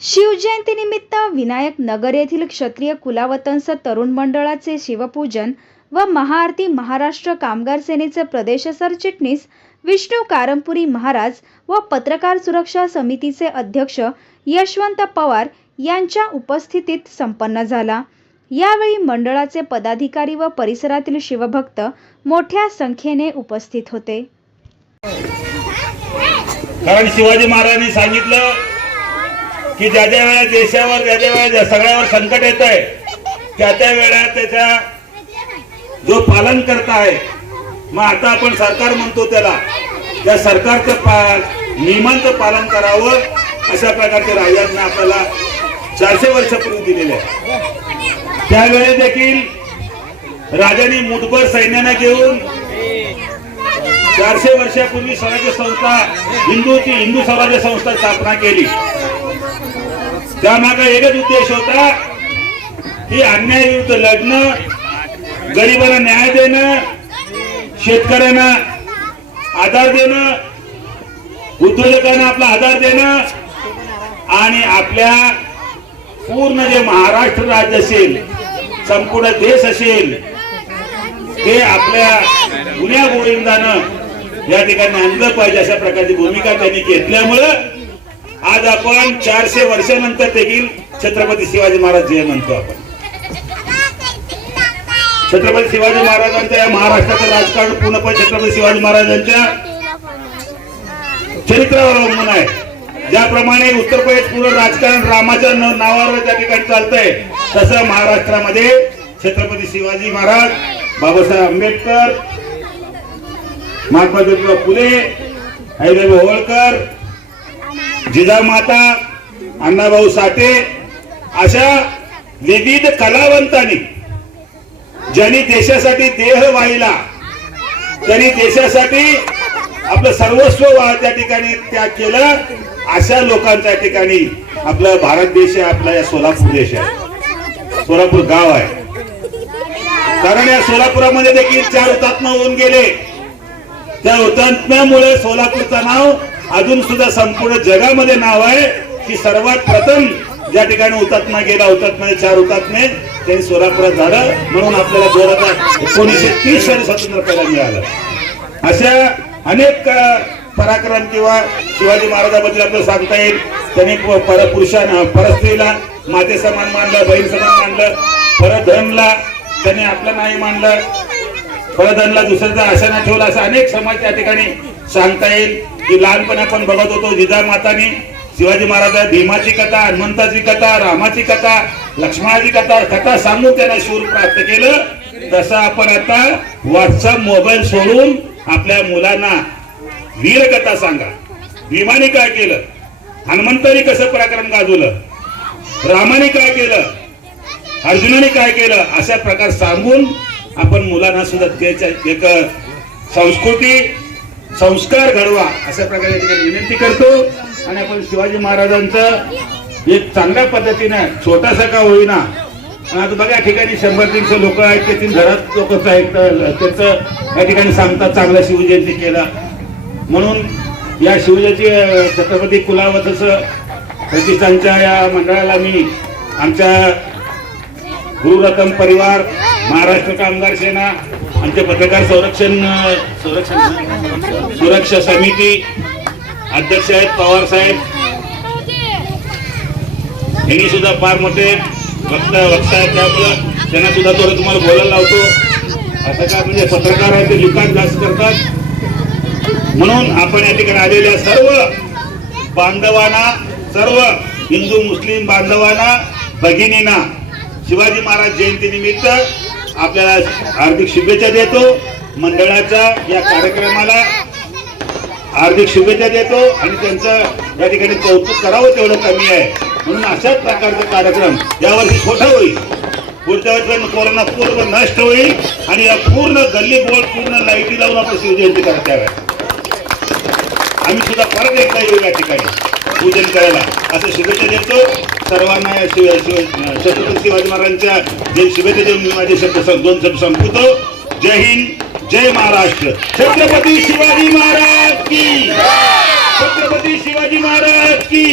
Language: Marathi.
शिवजयंतीनिमित्त विनायक नगर येथील क्षत्रिय कुलावतंस तरुण मंडळाचे शिवपूजन व महाआरती महाराष्ट्र कामगार सेनेचे प्रदेश सरचिटणीस विष्णू कारंपुरी महाराज व पत्रकार सुरक्षा समितीचे अध्यक्ष यशवंत पवार यांच्या उपस्थितीत संपन्न झाला। यावेळी मंडळाचे पदाधिकारी व परिसरातील शिवभक्त मोठ्या संख्येने उपस्थित होते। कारण शिवाजी महाराजांनी सांगितलं की ज्या ज्या वेळा देशावर ज्या ज्या वेळा सगळ्यावर संकट येत आहे त्या त्या वेळा त्याचा जो पालन करता आहे, मग आता आपण सरकार म्हणतो त्याला त्या सरकारचं नियमांचं पालन करावं अशा प्रकारचे राजांना आपल्याला 400 वर्षापूर्वी दिलेले आहे। त्यावेळी देखील राजांनी मुठभर सैन्याने घेऊन 400 वर्षापूर्वी स्वराज्य संस्था हिंदू स्वराज्य संस्था स्थापना केली। त्यामागे एकच उद्देश होता की अन्यायाविरुद्ध लढणं, गरिबांना न्याय देणं, शेतकऱ्यांना आधार देणं, उद्योजकांना आपला आधार देणं आणि आपल्या पूर्ण जे महाराष्ट्र राज्य असेल, संपूर्ण देश असेल, ते आपल्या गुन्ह्या गोविंदानं या ठिकाणी आणलं पाहिजे अशा प्रकारची भूमिका त्यांनी घेतल्यामुळं आज आपण 400 वर्षानंतर देखील छत्रपती शिवाजी महाराज जय म्हणतो। आपण छत्रपती शिवाजी महाराजांच्या या महाराष्ट्राचं राजकारण पूर्णपणे छत्रपती शिवाजी महाराजांच्या चरित्रावर अवलंबून आहे। ज्याप्रमाणे उत्तर प्रदेश पूर्ण राजकारण रामाच्या नावावर त्या ठिकाणी चालतंय, तसं महाराष्ट्रामध्ये छत्रपती शिवाजी महाराज, बाबासाहेब आंबेडकर, महात्मा ज्योतिबा फुले, अहिल्यादेवी होळकर, जिजामाता, अण्णाभाऊ साठे अशा विविध कलावंतांनी ज्यांनी देशासाठी देह वाहिला, त्यांनी देशासाठी आपलं सर्वस्व त्या ठिकाणी त्याग केलं, अशा लोकांच्या ठिकाणी आपला भारत देश आहे, आपला या सोलापूर देश आहे, सोलापूर गाव आहे। कारण या सोलापुरामध्ये देखील 4 हुतात्मा होऊन गेले। त्या हुतात्म्यामुळे सोलापूरचं नाव अजून सुद्धा संपूर्ण जगामध्ये नाव आहे की सर्वात प्रथम ज्या ठिकाणी हुतात्मा गेला, हुतात्मा 4 हुतात्मे त्यांनी सोलापुरात झालं, म्हणून आपल्याला 1930 साली स्वातंत्र्य पहिला मिळालं। अशा अनेक पराक्रम किंवा शिवाजी महाराजांबद्दल आपल्याला सांगता येईल। त्यांनी पुरुषांना परस्त्रीला माते समान मानलं, बहीण समान मानलं, परधनला त्यांनी आपलं नाही मानलं, परधनला दुसऱ्याचा आशाना ठेवला, असं अनेक समाज त्या ठिकाणी सांगता येईल। की लहानपणी आपण बघत होतो जिजामातांनी शिवाजी महाराज भीमाची कथा, हनुमंताची कथा, रामाची कथा, लक्ष्मणाची कथा सांगून त्यांना शूर प्राप्त केलं। तसं आपण आता व्हॉट्सअप मोबाईल सोडून आपल्या मुलांना वीरकथा सांगा। भीमाने काय केलं, हनुमंतानी कसं पराक्रम गाजवलं, रामाने काय केलं, अर्जुनाने काय केलं, अशा प्रकार सांगून आपण मुलांना सुद्धा त्याच्या एक संस्कृती संस्कार घडवा अशा प्रकारे विनंती करतो। आणि आपण शिवाजी महाराजांचं एक चांगल्या पद्धतीने छोटासा का होईना, आता बघा ठिकाणी 100-300 लोक आहेत, त्यातील घरात लोक आहेत, त्याचं या ठिकाणी सांगतात चांगला शिवजयंती केला म्हणून। या शिवजयंती छत्रपती कुलावतंस प्रतिष्ठानच्या या मंडळाला मी आमच्या गुरुरत्न परिवार, महाराष्ट्र कामगार सेना, आमचे पत्रकार सुरक्षा समिती अध्यक्ष आहेत पवार साहेब, यांनी सुद्धा फार मोठे वक्ता आहेत, त्यामुळे त्यांना सुद्धा थोडं तुम्हाला बोलायला लावतो। असं का म्हणजे पत्रकार आहेत ते लिखाण जास्त करतात, म्हणून आपण या ठिकाणी आलेल्या सर्व बांधवांना, सर्व हिंदू मुस्लिम बांधवांना, भगिनींना शिवाजी महाराज जयंती निमित्त आपल्याला हार्दिक शुभेच्छा देतो। मंडळाच्या या कार्यक्रमाला हार्दिक शुभेच्छा देतो आणि त्यांचं या ठिकाणी कौतुक करावं तेवढं कमी आहे, म्हणून अशाच प्रकारचा कार्यक्रम यावर्षी छोटा होईल, पुढच्या वर्षी कोरोना पूर्ण नष्ट होईल आणि या पूर्ण गल्ली बोर्ड पूर्ण लाईटी लावून आपण शिवजयंती करत यावे। आम्ही सुद्धा परत एकदा येऊ या ठिकाणी पूजन करायला, असं शुभेच्छा देतो सर्वांना। छत्रपती शिवाजी महाराजांच्या जे शुभेच्छा देऊन मी माझे शब्द 2 शब्द संपवतो। जय हिंद, जय महाराष्ट्र। छत्रपती शिवाजी महाराज की, छत्रपती शिवाजी महाराज की।